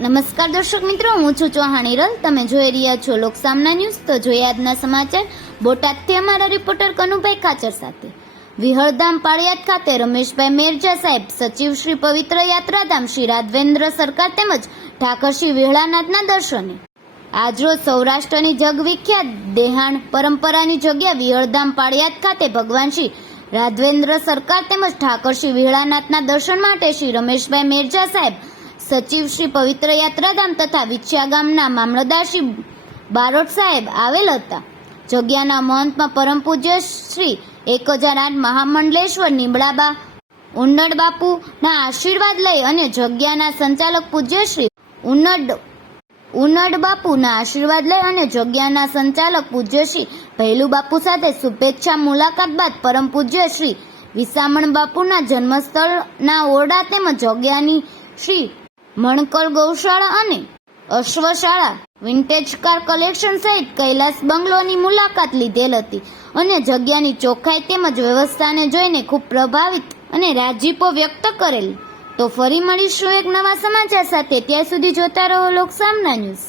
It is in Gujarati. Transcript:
નમસ્કાર દર્શક મિત્રો, હું છું ચૌહાણ હિરલ. તમે જોઈ રહ્યા છો લોકસામના ન્યૂઝ. તો જોઈએ આજના સમાચાર બોટાદથી અમારા રિપોર્ટર કનુભાઈ ખાચર સાથે. વિહળધામ પાળિયાદ ખાતે રમેશભાઈ મેરજા સાહેબ, સચિવ શ્રી પવિત્ર યાત્રાધામ શ્રી રાઘવેન્દ્ર સરકાર તેમજ ઠાકરશ્રી વેળાનાથના દર્શને. આજરોજ સૌરાષ્ટ્રની જગવિખ્યાત દેહાણ પરંપરાની જગ્યા વિહળધામ પાળિયાદ ખાતે ભગવાન શ્રી રાઘવેન્દ્ર સરકાર તેમજ ઠાકરશ્રી વેળાનાથના દર્શન માટે શ્રી રમેશભાઈ મેરજા સાહેબ, સચિવ શ્રી પવિત્ર યાત્રાધામ તથા વિછિયા ગામના મામલતદાર શ્રી બારોટ સાહેબ આવેલ હતા. જગ્યાના મહંતમાં પરમ પૂજ્ય શ્રી 1008 મહામંડલેશ્વર નીમડાબા ઉન્નડ બાપુના આશીર્વાદ લઈ અને જગ્યાના સંચાલક પૂજ્ય શ્રી ઉન્નડ બાપુના આશીર્વાદ લઈ અને જગ્યાના સંચાલક પૂજ્ય શ્રી ભૈલુ બાપુ સાથે શુભેચ્છા મુલાકાત બાદ પરમ પૂજ્ય શ્રી વિસામણ બાપુના જન્મસ્થળના ઓરડા તેમજ જગ્યાની શ્રી મણકર ગૌશાળા અને અશ્વશાળા, વિન્ટેજ કાર કલેક્શન સહિત કૈલાસ બંગલોની મુલાકાત લીધેલ હતી અને જગ્યાની ચોખ્ખાઈ તેમજ વ્યવસ્થાને જોઈને ખૂબ પ્રભાવિત અને રાજીપો વ્યક્ત કરેલ. તો ફરી મળીશું એક નવા સમાચાર સાથે. ત્યાં સુધી જોતા રહો લોકસામના ન્યૂઝ.